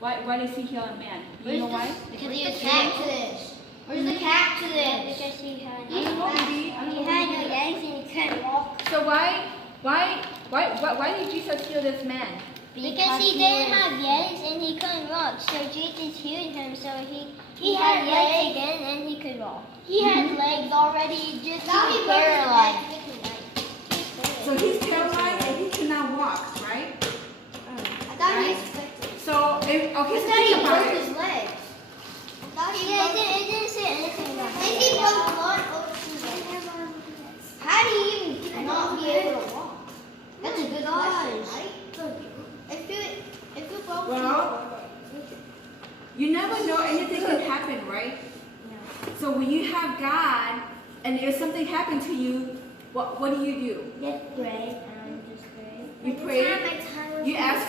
Why does he heal a man? Do you know why? Because he was cactus. Where's the cactus? Because he had I don't know, baby. I don't no know. legs and he couldn't walk. So why did Jesus heal this man? Because he didn't have legs and he couldn't walk. So Jesus healed him so he had legs again and he could walk. He had legs already, just now he was paralyzed. So he's paralyzed and he cannot walk, right? I thought he was So okay, so he think about broke it. his legs. I thought he Yeah, broke it didn't say anything about and he broke one over two legs. How do you even not be able to walk? That's a good question, right? If you broke Well, you never know anything can happen, right? So when you have God and there's something happen to you, what do? Just pray and just pray. You pray. You ask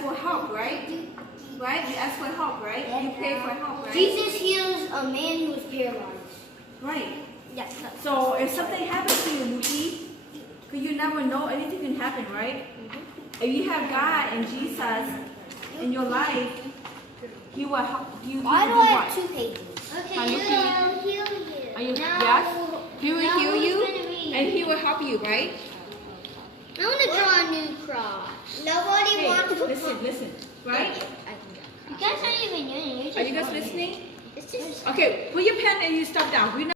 for help, right? Right? You ask for help, right? You pray for help, right? Jesus heals a man who was paralyzed. Right. Yes. So if something happens to you, Lucy, because you never know anything can happen, right? If you have God and Jesus in your life, He will help you. Why do I have 2 pages? Are you I'll heal you. Are you? Now- Yes. He will now heal who's you, gonna read? and He will help you, right? I want to draw a new cross. Nobody Hey, wants to listen, right? You guys aren't even doing it. Are you guys listening? It's just Okay, put your pen and you stop down.